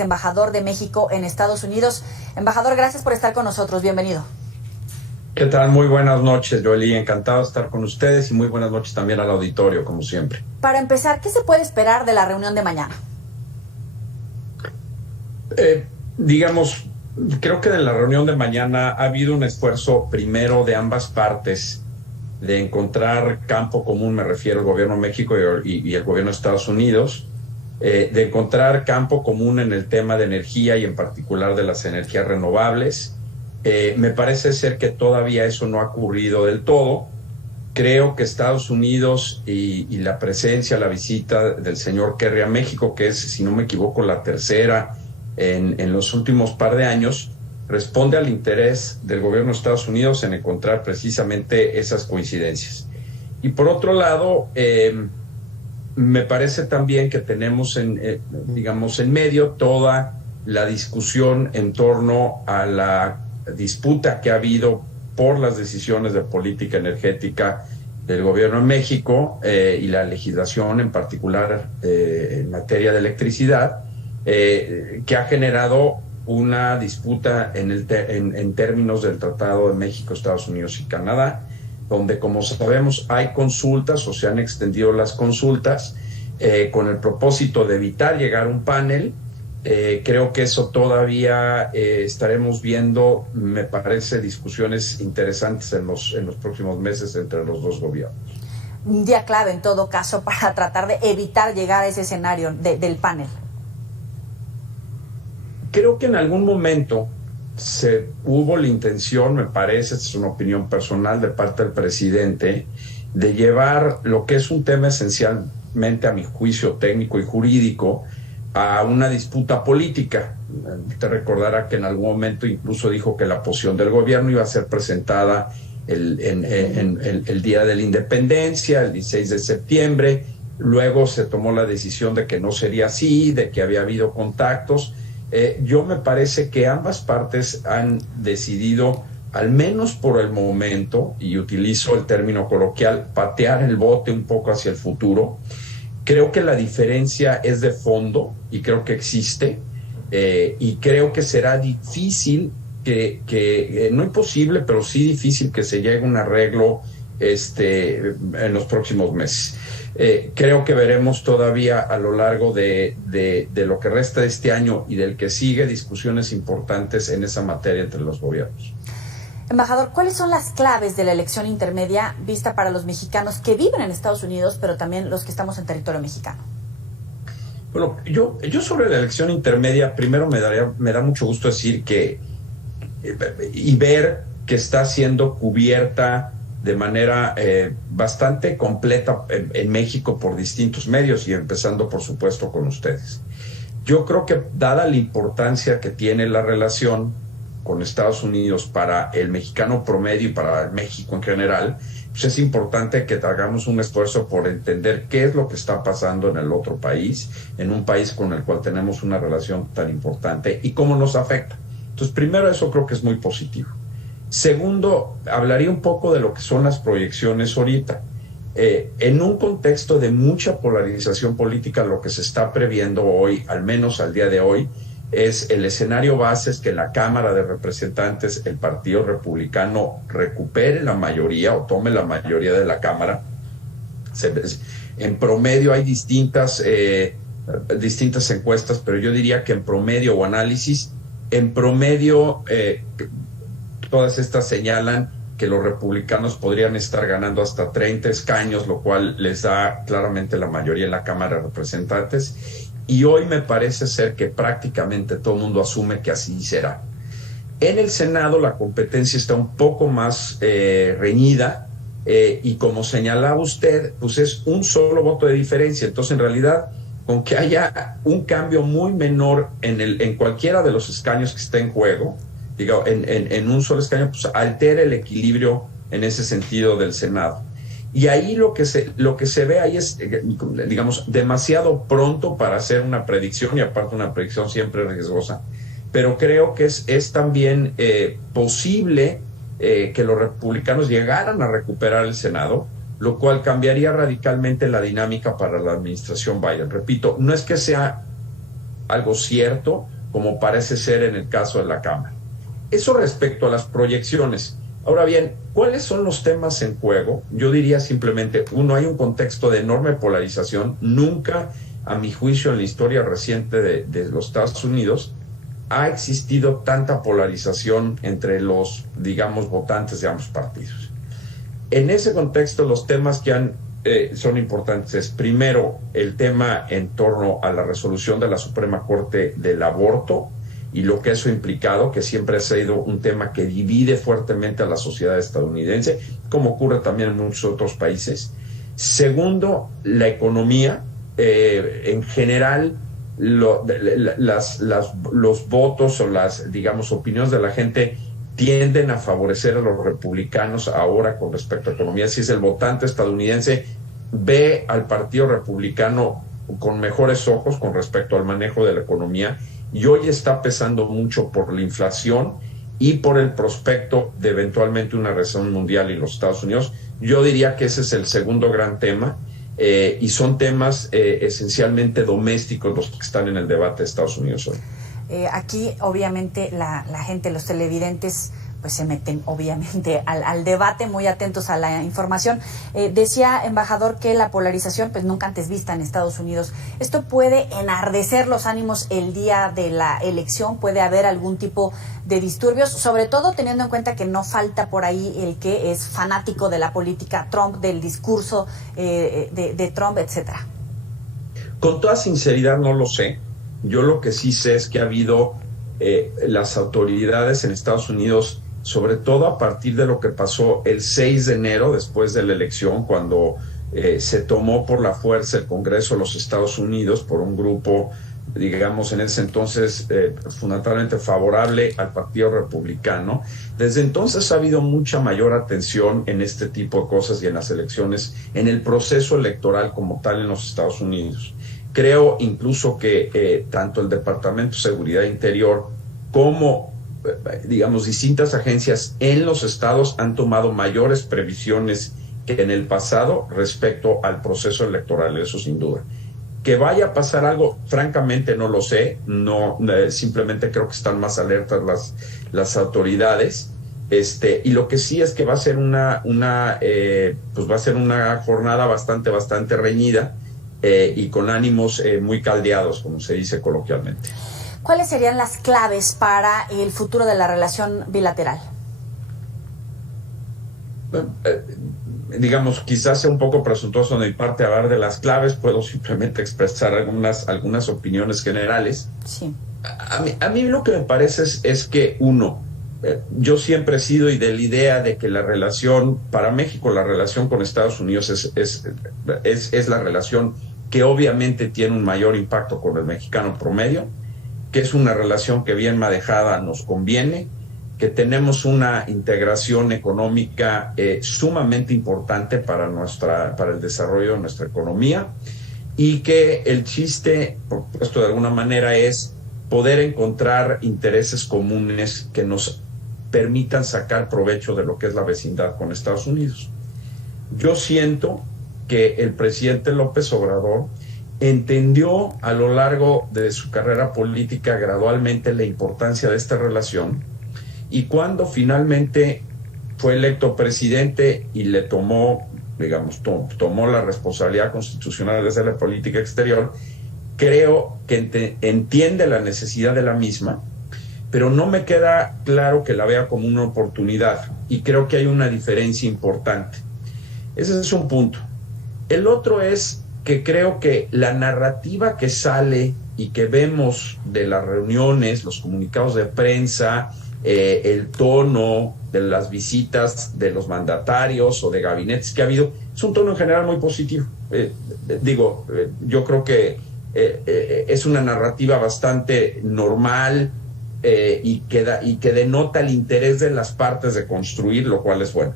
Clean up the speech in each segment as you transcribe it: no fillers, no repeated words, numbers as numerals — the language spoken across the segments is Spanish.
embajador de México en Estados Unidos. Embajador, gracias por estar con nosotros. Bienvenido. ¿Qué tal? Muy buenas noches, Joely. Encantado de estar con ustedes y muy buenas noches también al auditorio, como siempre. Para empezar, ¿qué se puede esperar de la reunión de mañana? Creo que de la reunión de mañana ha habido un esfuerzo primero de ambas partes de encontrar campo común, me refiero al gobierno de México y el gobierno de Estados Unidos, de encontrar campo común en el tema de energía y en particular de las energías renovables. Me parece ser que todavía eso no ha ocurrido del todo. Creo que Estados Unidos y la presencia, la visita del señor Kerry a México, que es, si no me equivoco, la tercera en los últimos par de años, responde al interés del gobierno de Estados Unidos en encontrar precisamente esas coincidencias. Y por otro lado, me parece también que tenemos en medio toda la discusión en torno a la disputa que ha habido por las decisiones de política energética del gobierno de México y la legislación en particular en materia de electricidad, que ha generado una disputa en términos del Tratado de México, Estados Unidos y Canadá, donde, como sabemos, hay consultas o se han extendido las consultas con el propósito de evitar llegar a un panel. Creo que eso todavía estaremos viendo, me parece, discusiones interesantes en los próximos meses entre los dos gobiernos. Un día clave, en todo caso, para tratar de evitar llegar a ese escenario del panel. Creo que en algún momento hubo la intención, me parece, esta es una opinión personal de parte del presidente, de llevar lo que es un tema esencialmente, a mi juicio, técnico y jurídico, a una disputa política. Te recordará que en algún momento incluso dijo que la posición del gobierno iba a ser presentada el día de la independencia, el 16 de septiembre. Luego se tomó la decisión de que no sería así, de que había habido contactos. Yo me parece que ambas partes han decidido, al menos por el momento, y utilizo el término coloquial, patear el bote un poco hacia el futuro. Creo que la diferencia es de fondo y creo que existe, y creo que será difícil, no imposible, pero sí difícil que se llegue a un arreglo en los próximos meses. Creo que veremos todavía a lo largo de lo que resta de este año y del que sigue discusiones importantes en esa materia entre los gobiernos. Embajador, ¿cuáles son las claves de la elección intermedia vista para los mexicanos que viven en Estados Unidos, pero también los que estamos en territorio mexicano? Bueno, yo sobre la elección intermedia, primero me da mucho gusto decir y ver que está siendo cubierta de manera bastante completa en México por distintos medios y empezando, por supuesto, con ustedes. Yo creo que, dada la importancia que tiene la relación con Estados Unidos para el mexicano promedio y para México en general, pues es importante que hagamos un esfuerzo por entender qué es lo que está pasando en el otro país, en un país con el cual tenemos una relación tan importante y cómo nos afecta. Entonces, primero, eso creo que es muy positivo. Segundo, hablaría un poco de lo que son las proyecciones ahorita. En un contexto de mucha polarización política, lo que se está previendo hoy, al menos al día de hoy, es el escenario base, es que en la Cámara de Representantes el Partido Republicano recupere la mayoría o tome la mayoría de la Cámara. En promedio hay distintas encuestas, pero yo diría que en promedio o análisis, todas estas señalan que los republicanos podrían estar ganando hasta 30 escaños, lo cual les da claramente la mayoría en la Cámara de Representantes. Y hoy me parece ser que prácticamente todo el mundo asume que así será. En el Senado la competencia está un poco más reñida, y como señalaba usted, pues es un solo voto de diferencia. Entonces, en realidad, con que haya un cambio muy menor en cualquiera de los escaños que esté en juego, en un solo escaño, pues altera el equilibrio en ese sentido del Senado. Y ahí lo que se ve ahí es, demasiado pronto para hacer una predicción, y aparte una predicción siempre riesgosa, pero creo que es también posible que los republicanos llegaran a recuperar el Senado, lo cual cambiaría radicalmente la dinámica para la administración Biden. Repito, no es que sea algo cierto, como parece ser en el caso de la Cámara. Eso respecto a las proyecciones. Ahora bien, ¿cuáles son los temas en juego? Yo diría simplemente, uno, hay un contexto de enorme polarización. Nunca, a mi juicio, en la historia reciente de los Estados Unidos, ha existido tanta polarización entre los, digamos, votantes de ambos partidos. En ese contexto, los temas que son importantes es, primero, el tema en torno a la resolución de la Suprema Corte del aborto y lo que eso ha implicado, que siempre ha sido un tema que divide fuertemente a la sociedad estadounidense, como ocurre también en muchos otros países. Segundo, la economía. En general, los votos o las, digamos, opiniones de la gente tienden a favorecer a los republicanos ahora con respecto a economía. Si es el votante estadounidense, ve al Partido Republicano con mejores ojos con respecto al manejo de la economía, y hoy está pesando mucho por la inflación y por el prospecto de eventualmente una recesión mundial en los Estados Unidos. Yo diría que ese es el segundo gran tema. Y son temas esencialmente domésticos los que están en el debate de Estados Unidos hoy. Aquí, obviamente, la gente, los televidentes, pues se meten, obviamente, al debate, muy atentos a la información. Decía, embajador, que la polarización, pues nunca antes vista en Estados Unidos. ¿Esto puede enardecer los ánimos el día de la elección? ¿Puede haber algún tipo de disturbios? Sobre todo teniendo en cuenta que no falta por ahí el que es fanático de la política Trump, del discurso de Trump, etcétera. Con toda sinceridad no lo sé. Yo lo que sí sé es que ha habido las autoridades en Estados Unidos, sobre todo a partir de lo que pasó el 6 de enero, después de la elección, cuando se tomó por la fuerza el Congreso de los Estados Unidos por un grupo, digamos, en ese entonces fundamentalmente favorable al Partido Republicano. Desde entonces ha habido mucha mayor atención en este tipo de cosas y en las elecciones, en el proceso electoral como tal en los Estados Unidos. Creo incluso que tanto el Departamento de Seguridad Interior como, digamos, distintas agencias en los estados han tomado mayores previsiones que en el pasado respecto al proceso electoral, eso sin duda. Que vaya a pasar algo, francamente no lo sé, simplemente creo que están más alertas las autoridades, y lo que sí es que va a ser una jornada bastante reñida, y con ánimos muy caldeados, como se dice coloquialmente. ¿Cuáles serían las claves para el futuro de la relación bilateral? Digamos, quizás sea un poco presuntuoso de mi parte hablar de las claves, puedo simplemente expresar algunas opiniones generales. Sí. A mí lo que me parece es que, uno, yo siempre he sido y de la idea de que la relación, para México, la relación con Estados Unidos es la relación que obviamente tiene un mayor impacto con el mexicano promedio, que es una relación que bien manejada nos conviene, que tenemos una integración económica sumamente importante para el desarrollo de nuestra economía, y que el chiste, por supuesto, de alguna manera es poder encontrar intereses comunes que nos permitan sacar provecho de lo que es la vecindad con Estados Unidos. Yo siento que el presidente López Obrador entendió a lo largo de su carrera política gradualmente la importancia de esta relación, y cuando finalmente fue electo presidente y le tomó la responsabilidad constitucional de hacer la política exterior, creo que entiende la necesidad de la misma, pero no me queda claro que la vea como una oportunidad, y creo que hay una diferencia importante. Ese es un punto. El otro es que creo que la narrativa que sale y que vemos de las reuniones, los comunicados de prensa, el tono de las visitas de los mandatarios o de gabinetes que ha habido, es un tono en general muy positivo. Yo creo que es una narrativa bastante normal, y que denota el interés de las partes de construir, lo cual es bueno.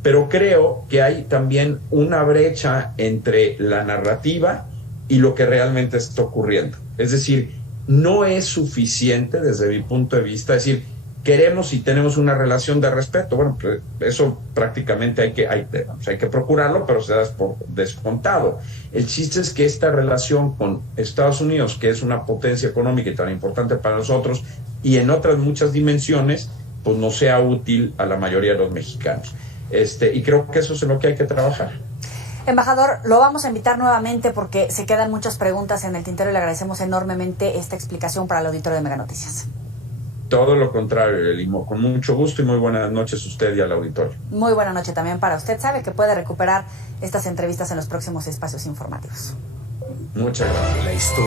Pero creo que hay también una brecha entre la narrativa y lo que realmente está ocurriendo. Es decir, no es suficiente desde mi punto de vista decir queremos y tenemos una relación de respeto. Bueno, pues eso prácticamente hay que procurarlo, pero se da por descontado. El chiste es que esta relación con Estados Unidos, que es una potencia económica y tan importante para nosotros, y en otras muchas dimensiones, pues no sea útil a la mayoría de los mexicanos. Y creo que eso es en lo que hay que trabajar. Embajador, lo vamos a invitar nuevamente porque se quedan muchas preguntas en el tintero y le agradecemos enormemente esta explicación para el auditorio de Mega Noticias. Todo lo contrario, Limo, con mucho gusto y muy buenas noches a usted y al auditorio. Muy buena noche también para usted. Sabe que puede recuperar estas entrevistas en los próximos espacios informativos. Muchas gracias.